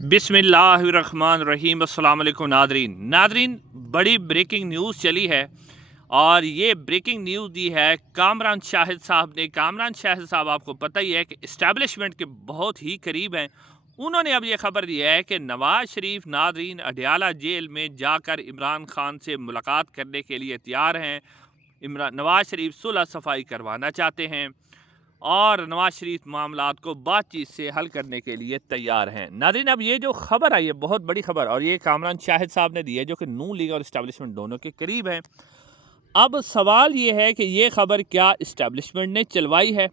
बिस्मिल्लाहिर्रहमानिर्रहीम। अस्सलाम वालेकुम नादरीन, बड़ी ब्रेकिंग न्यूज़ चली है और ये ब्रेकिंग न्यूज़ दी है कामरान शाहिद साहब ने। कामरान शाहिद साहब आपको पता ही है कि इस्टेब्लिशमेंट के बहुत ही करीब हैं। उन्होंने अब ये खबर दी है कि नवाज़ शरीफ नादरीन अडयाला जेल में जाकर इमरान खान से मुलाकात करने के लिए तैयार हैं। नवाज़ शरीफ सुलह सफाई करवाना चाहते हैं और नवाज शरीफ मामलात को बातचीत से हल करने के लिए तैयार हैं। नाज़रीन, अब ये जो खबर आई है बहुत बड़ी खबर, और ये कामरान शाहिद साहब ने दी है जो कि नून लीग और इस्टेब्लिशमेंट दोनों के करीब हैं। अब सवाल ये है कि ये खबर क्या इस्टेब्लिशमेंट ने चलवाई है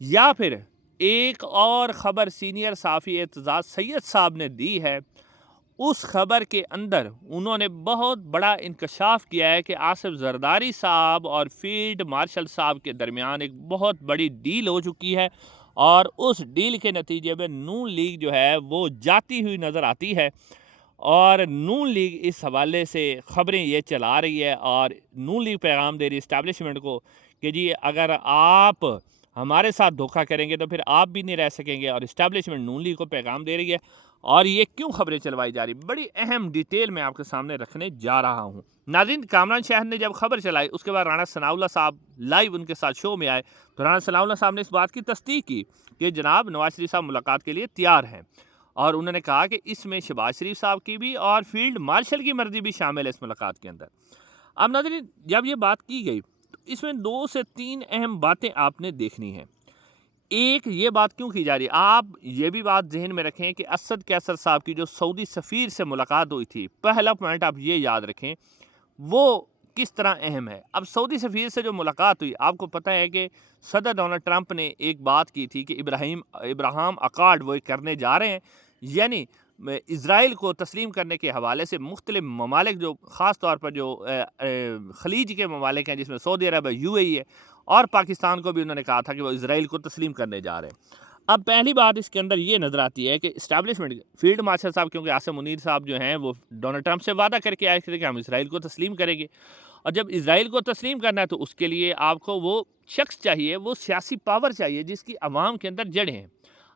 या फिर एक और ख़बर सीनियर साफ़ी एतजाज़ सैयद साहब ने दी है। उस खबर के अंदर उन्होंने बहुत बड़ा इंकशाफ किया है कि आसिफ जरदारी साहब और फील्ड मार्शल साहब के दरमियान एक बहुत बड़ी डील हो चुकी है और उस डील के नतीजे में नून लीग जो है वो जाती हुई नज़र आती है। और नून लीग इस हवाले से ख़बरें ये चला रही है और नून लीग पैगाम दे रही है इस्टेब्लिशमेंट को कि जी अगर आप हमारे साथ धोखा करेंगे तो फिर आप भी नहीं रह सकेंगे। और इस्टेब्लिशमेंट नून लीग को पैगाम दे रही है। और ये क्यों खबरें चलवाई जा रही, बड़ी अहम डिटेल मैं आपके सामने रखने जा रहा हूँ। नाज़रीन, कामरान शाहिद ने जब खबर चलाई उसके बाद राणा सनाउल्लाह साहब लाइव उनके साथ शो में आए तो राणा सनाउल्लाह साहब ने इस बात की तस्दीक की कि जनाब नवाज शरीफ साहब मुलाकात के लिए तैयार हैं। और उन्होंने कहा कि इसमें शहबाज शरीफ साहब की भी और फील्ड मार्शल की मर्जी भी शामिल है इस मुलाकात के अंदर। अब नाज़रीन, जब ये बात की गई तो इसमें 2 से 3 अहम बातें आपने देखनी हैं। एक, ये बात क्यों की जा रही है, आप ये भी बात जहन में रखें कि असद कैसर साहब की जो सऊदी सफ़ीर से मुलाकात हुई थी, पहला पॉइंट आप ये याद रखें वो किस तरह अहम है। अब सऊदी सफ़ीर से जो मुलाकात हुई, आपको पता है कि सदर डोनाल्ड ट्रंप ने एक बात की थी कि इब्राहिम अकार्ड वो करने जा रहे हैं, यानी इज़राइल को तस्लीम करने के हवाले से मुख्तलिफ ममालिक जो ख़ास तौर पर जो खलीज के ममालिक हैं जिसमें सऊदी अरब है, UAE है और पाकिस्तान को भी उन्होंने कहा था कि वो इज़राइल को तस्लीम करने जा रहे हैं। अब पहली बात इसके अंदर ये नज़र आती है कि इस्टेब्लिशमेंट फील्ड मार्शल साहब, क्योंकि आसिम मुनीर साहब जो हैं वो डोनाल्ड ट्रंप से वादा करके आए थे कि हम इज़राइल को तस्लीम करेंगे। और जब इज़राइल को तस्लीम करना है तो उसके लिए आपको वो शख्स चाहिए, वो सियासी पावर चाहिए जिसकी आवाम के अंदर जड़ें हैं।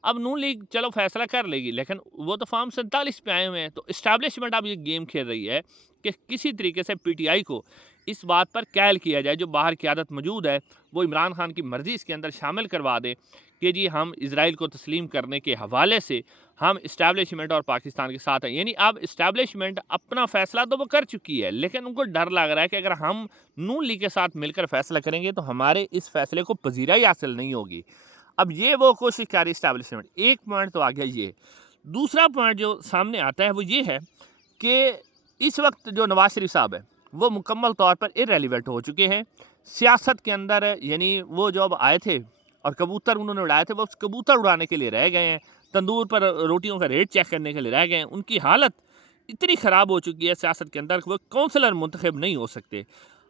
अब नून लीग चलो फैसला कर लेगी, लेकिन वो तो फॉर्म 47 पे आए हुए हैं। तो इस्टेब्लिशमेंट अब ये गेम खेल रही है कि किसी तरीके से PTI को इस बात पर कैल किया जाए, जो बाहर क़यादत मौजूद है वो इमरान खान की मर्ज़ी इसके अंदर शामिल करवा दे कि जी हम इज़राइल को तस्लीम करने के हवाले से हम इस्टेब्लिशमेंट और पाकिस्तान के साथ हैं। यानी अब इस्टेब्लिशमेंट अपना फ़ैसला तो वो कर चुकी है, लेकिन उनको डर लग रहा है कि अगर हम नून लीग के साथ मिलकर फ़ैसला करेंगे तो हमारे इस फ़ैसले को पजीराई हासिल नहीं होगी। अब ये वो कोशिश कर रही इस्टेब्लिशमेंट। एक पॉइंट तो आ गया ये। दूसरा पॉइंट जो सामने आता है वो ये है कि इस वक्त जो नवाज शरीफ साहब है वो मुकम्मल तौर पर इररेलेवेंट हो चुके हैं सियासत के अंदर। यानी वो जो अब आए थे और कबूतर उन्होंने उड़ाए थे वो कबूतर उड़ाने के लिए रह गए हैं, तंदूर पर रोटियों का रेट चेक करने के लिए रह गए हैं। उनकी हालत इतनी ख़राब हो चुकी है सियासत के अंदर कि वो काउंसलर मुंतखब नहीं हो सकते।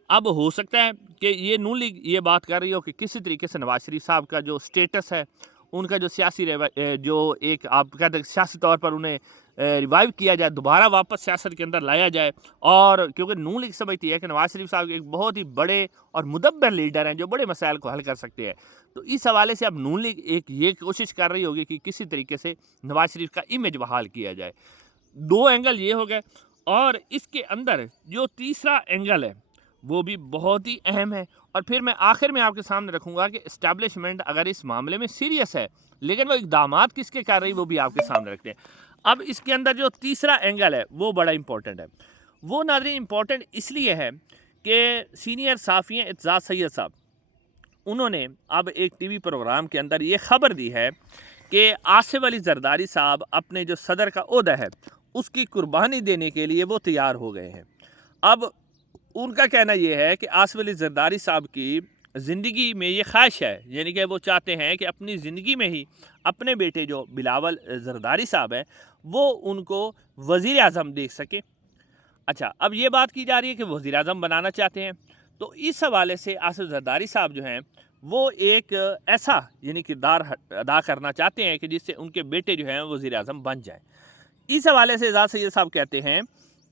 अब हो सकता है कि ये नून लीग ये बात कर रही हो कि किसी तरीके से नवाज शरीफ साहब का जो स्टेटस है, उनका जो सियासी जो एक आप कहते हैं सियासी तौर पर उन्हें रिवाइव किया जाए, दोबारा वापस सियासत के अंदर लाया जाए। और क्योंकि नून लीग समझती है कि नवाज शरीफ साहब एक बहुत ही बड़े और मुदब्बर लीडर हैं जो बड़े मसाइल को हल कर सकते हैं। तो इस हवाले से अब नून लीग एक ये कोशिश कर रही होगी कि किसी तरीके से नवाज शरीफ का इमेज बहाल किया जाए। 2 एंगल ये हो गए। और इसके अंदर जो तीसरा एंगल है वो भी बहुत ही अहम है। और फिर मैं आखिर में आपके सामने रखूँगा कि इस्टेब्लिशमेंट अगर इस मामले में सीरियस है, लेकिन वो इक़दामात किसके कर रही वो भी आपके सामने रखते हैं। अब इसके अंदर जो तीसरा एंगल है वो बड़ा इंपॉर्टेंट है। वो नाज़रीन इंपॉर्टेंट इसलिए है कि सीनियर साफ़ी एतजाज़ सैयद साहब उन्होंने अब एक TV प्रोग्राम के अंदर ये ख़बर दी है कि आसिफ अली जरदारी साहब अपने जो सदर का ओहदा है उसकी कुर्बानी देने के लिए वो तैयार हो गए हैं। अब उनका कहना ये है कि आसिफ अली जरदारी साहब की ज़िंदगी में ये ख्वाहिश है, यानी कि वो चाहते हैं कि अपनी ज़िंदगी में ही अपने बेटे जो बिलावल जरदारी साहब हैं वो उनको वज़ीर आज़म देख सके। अच्छा, अब ये बात की जा रही है कि वज़ीर आज़म बनाना चाहते हैं। तो इस हवाले से आसिफ जरदारी साहब जो हैं वो एक ऐसा यानी किरदार अदा करना चाहते हैं कि जिससे उनके बेटे जो हैं वज़ीर आज़म बन जाए। इस हवाले से एजाज़ सैयद साहब कहते हैं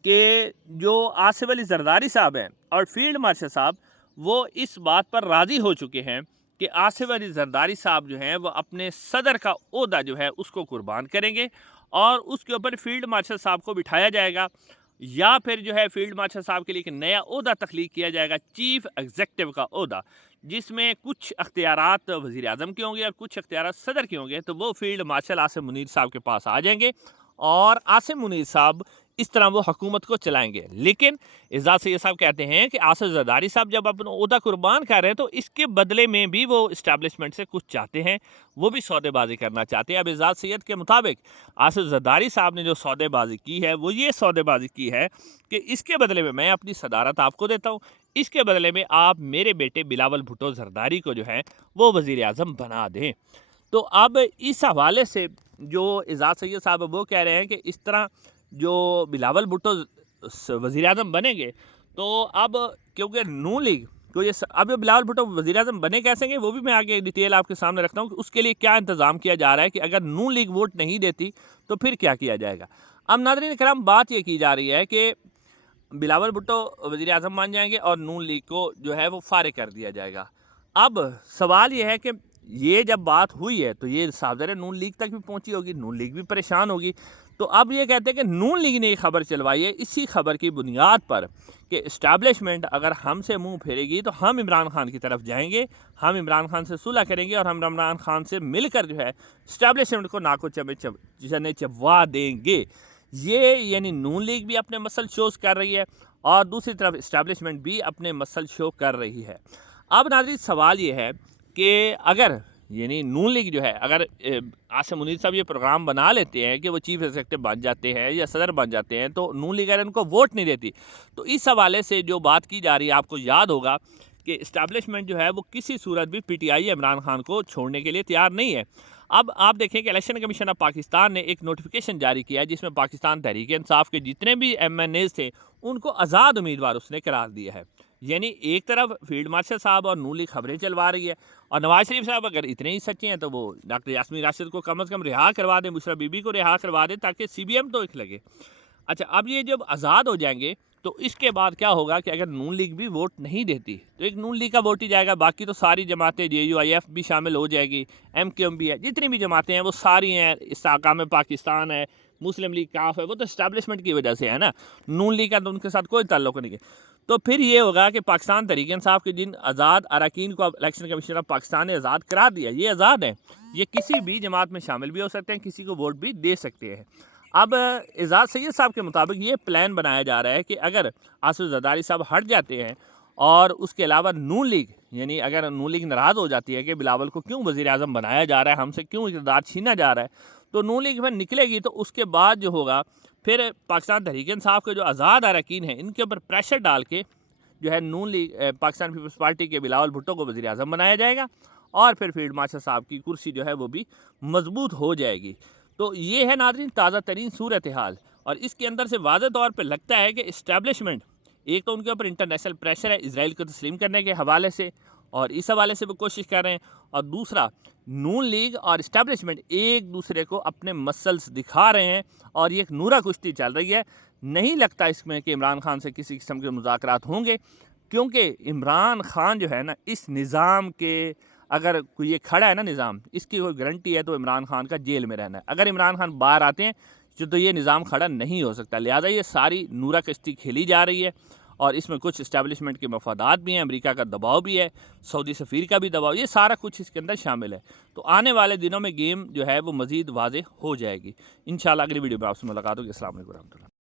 कि जो आसिफ अली जरदारी साहब हैं और फील्ड मार्शल साहब वो इस बात पर राज़ी हो चुके हैं कि आसिफ अली जरदारी साहब जो हैं वो अपने सदर का ओहदा जो है उसको कुर्बान करेंगे اور اس کے اوپر فیلڈ مارشل صاحب کو بٹھایا جائے گا، یا پھر جو ہے فیلڈ مارشل صاحب کے لیے ایک نیا عہدہ تخلیق کیا جائے گا، چیف ایگزیکٹو کا عہدہ، جس میں کچھ اختیارات وزیر اعظم کے ہوں گے اور کچھ اختیارات صدر کے ہوں گے۔ تو وہ فیلڈ مارشل عاصم منیر صاحب کے پاس آ جائیں گے اور عاصم منیر صاحب اس طرح وہ حکومت کو چلائیں گے۔ لیکن اعزاز سید صاحب کہتے ہیں کہ آصف زرداری صاحب جب اپنا عہدہ قربان کر رہے ہیں تو اس کے بدلے میں بھی وہ اسٹیبلشمنٹ سے کچھ چاہتے ہیں، وہ بھی سودے بازی کرنا چاہتے ہیں۔ اب اعزاز سید کے مطابق آصف زرداری صاحب نے جو سودے بازی کی ہے وہ یہ سودے بازی کی ہے کہ اس کے بدلے میں اپنی صدارت آپ کو دیتا ہوں، اس کے بدلے میں آپ میرے بیٹے بلاول بھٹو زرداری کو جو ہے وہ وزیر اعظم بنا دیں۔ تو اب اس حوالے سے جو اعزاز سید صاحب وہ کہہ رہے ہیں کہ اس طرح جو بلاول بھٹو وزیر اعظم بنیں گے تو اب کیونکہ نون لیگ کو یہ اب بلاول بھٹو وزیر اعظم بنے کیسے گے وہ بھی میں آگے ڈیٹیل آپ کے سامنے رکھتا ہوں کہ اس کے لیے کیا انتظام کیا جا رہا ہے کہ اگر نون لیگ ووٹ نہیں دیتی تو پھر کیا کیا جائے گا۔ اب ناظرین کرام بات یہ کی جا رہی ہے کہ بلاول بھٹو وزیر اعظم بن جائیں گے اور نون لیگ کو جو ہے وہ فارغ کر دیا جائے گا۔ اب سوال یہ ہے کہ یہ جب بات ہوئی ہے تو یہ صاحب ذرا نون لیگ تک بھی پہنچی ہوگی، نون لیگ بھی پریشان ہوگی۔ تو اب یہ کہتے ہیں کہ نون لیگ نے یہ خبر چلوائی ہے اسی خبر کی بنیاد پر کہ اسٹیبلشمنٹ اگر ہم سے منہ پھیرے گی تو ہم عمران خان کی طرف جائیں گے، ہم عمران خان سے صلح کریں گے اور ہم عمران خان سے مل کر جو ہے اسٹیبلشمنٹ کو ناکو چنے چبوا دیں گے۔ یہ یعنی نون لیگ بھی اپنے مسل شوز کر رہی ہے اور دوسری طرف اسٹیبلشمنٹ بھی اپنے مسل شو کر رہی ہے۔ اب ناظرین سوال یہ ہے کہ اگر یعنی نون لیگ جو ہے اگر عاصم منیر صاحب یہ پروگرام بنا لیتے ہیں کہ وہ چیف ایگزیکٹو بن جاتے ہیں یا صدر بن جاتے ہیں تو نون لیگ اگر ان کو ووٹ نہیں دیتی تو اس حوالے سے جو بات کی جا رہی ہے آپ کو یاد ہوگا کہ اسٹیبلشمنٹ جو ہے وہ کسی صورت بھی P T I Imran Khan کو چھوڑنے کے لیے تیار نہیں ہے۔ اب آپ دیکھیں کہ الیکشن کمیشن آف پاکستان نے ایک نوٹیفیکیشن جاری کیا ہے جس میں پاکستان تحریک انصاف کے جتنے بھی ایم این ایز تھے ان کو آزاد امیدوار اس نے قرار دیا ہے۔ یعنی ایک طرف فیلڈ مارشل صاحب اور نون لیگ خبریں چلوا رہی ہے اور نواز شریف صاحب اگر اتنے ہی سچے ہیں تو وہ ڈاکٹر یاسمین راشد کو کم از کم رہا کروا دیں، بشرا بی بی کو رہا کروا دیں تاکہ سی بی ایم تو ایک لگے۔ اچھا اب یہ جب آزاد ہو جائیں گے تو اس کے بعد کیا ہوگا کہ اگر نون لیگ بھی ووٹ نہیں دیتی تو ایک نون لیگ کا ووٹ ہی جائے گا، باقی تو ساری جماعتیں جے یو آئی ایف بھی شامل ہو جائے گی، ایم کیو ایم بھی ہے، جتنی بھی جماعتیں ہیں وہ ساری ہیں، استحکام پاکستان ہے، مسلم لیگ کاف ہے، وہ تو اسٹیبلشمنٹ کی وجہ سے ہے نا، نون لیگ کا تو ان کے ساتھ کوئی تعلق نہیں ہے۔ تو پھر یہ ہوگا کہ پاکستان تحریک انصاف کے جن آزاد اراکین کو الیکشن کمیشن آف پاکستان نے آزاد کرا دیا، یہ آزاد ہیں، یہ کسی بھی جماعت میں شامل بھی ہو سکتے ہیں، کسی کو ووٹ بھی دے سکتے ہیں۔ اب اعزاز سید صاحب کے مطابق یہ پلان بنایا جا رہا ہے کہ اگر آصف زرداری صاحب ہٹ جاتے ہیں اور اس کے علاوہ نون لیگ یعنی اگر نون لیگ ناراض ہو جاتی ہے کہ بلاول کو کیوں وزیر اعظم بنایا جا رہا ہے، ہم سے کیوں اقتدار چھینا جا رہا ہے، تو نون لیگ میں نکلے گی تو اس کے بعد جو ہوگا پھر پاکستان تحریک انصاف کے جو آزاد اراکین ہیں ان کے اوپر پریشر ڈال کے جو ہے نون لیگ پاکستان پیپلز پارٹی کے بلاول بھٹو کو وزیر اعظم بنایا جائے گا اور پھر فیلڈ مارشل صاحب کی کرسی جو ہے وہ بھی مضبوط ہو جائے گی۔ تو یہ ہے ناظرین تازہ ترین صورتحال اور اس کے اندر سے واضح طور پہ لگتا ہے کہ اسٹیبلشمنٹ ایک تو ان کے اوپر انٹرنیشنل پریشر ہے اسرائیل کو تسلیم کرنے کے حوالے سے اور اس حوالے سے وہ کوشش کر رہے ہیں، اور دوسرا نون لیگ اور اسٹیبلشمنٹ ایک دوسرے کو اپنے مسلس دکھا رہے ہیں اور یہ ایک نورہ کشتی چل رہی ہے۔ نہیں لگتا اس میں کہ عمران خان سے کسی قسم کے مذاکرات ہوں گے، کیونکہ عمران خان جو ہے نا اس نظام کے اگر کوئی یہ کھڑا ہے نا نظام، اس کی کوئی گارنٹی ہے تو عمران خان کا جیل میں رہنا ہے۔ اگر عمران خان باہر آتے ہیں تو یہ نظام کھڑا نہیں ہو سکتا، لہٰذا یہ ساری نورہ کشتی کھیلی جا رہی ہے اور اس میں کچھ اسٹیبلشمنٹ کے مفادات بھی ہیں، امریکہ کا دباؤ بھی ہے، سعودی سفیر کا بھی دباؤ، یہ سارا کچھ اس کے اندر شامل ہے۔ تو آنے والے دنوں میں گیم جو ہے وہ مزید واضح ہو جائے گی۔ انشاءاللہ اگلی ویڈیو میں آپ سے ملاقات ہوگی۔ السلام علیکم ورحمۃ اللہ۔